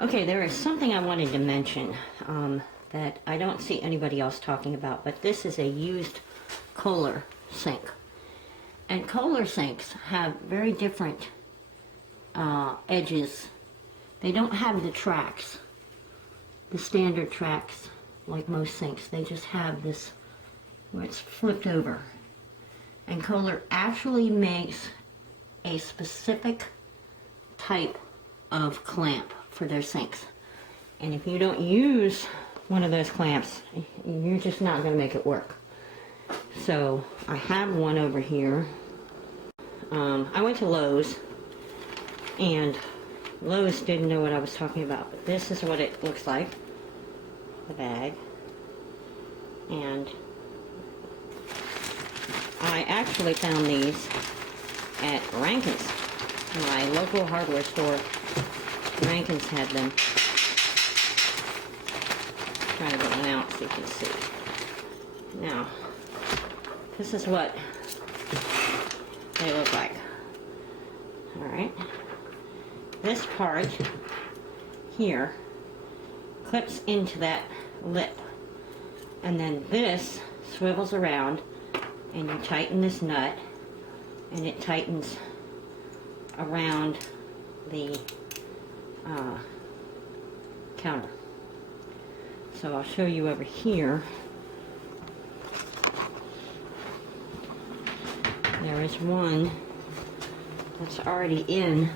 Okay, there is something I wanted to mention that I don't see anybody else talking about, but this is a used Kohler sink. And Kohler sinks have very different edges. They don't have the tracks, the standard tracks like most sinks. They just have this where it's flipped over. And Kohler actually makes a specific type of clamp for their sinks. And if you don't use one of those clamps, you're just not going to make it work. So I have one over here. I went to Lowe's, and Lowe's didn't know what I was talking about, but this is what it looks like, the bag. And I actually found these at Rankin's, my local hardware store. Rankin's had them. Try to get one out so you can see. Now, this is what they look like. Alright. This part here clips into that lip. And then this swivels around, and you tighten this nut, and it tightens around the counter. So I'll show you over here. There is one that's already in,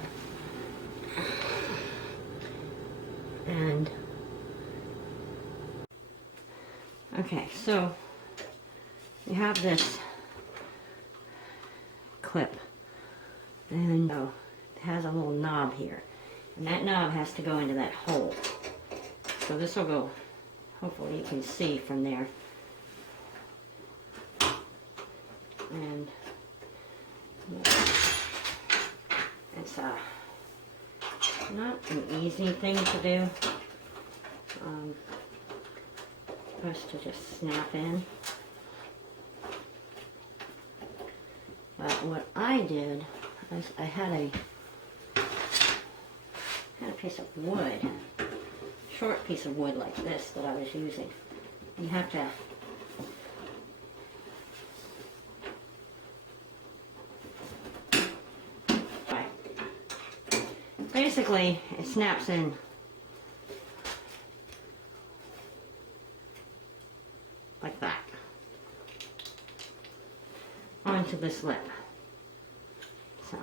and okay, so you have this clip, and it has a little knob here, and that knob has to go into that hole. So this will go, hopefully you can see from there. And it's not an easy thing to do. Supposed to just snap in. But what I did is I had a piece of wood, short piece of wood like this that I was using. You have to basically, it snaps in like that onto this lip. So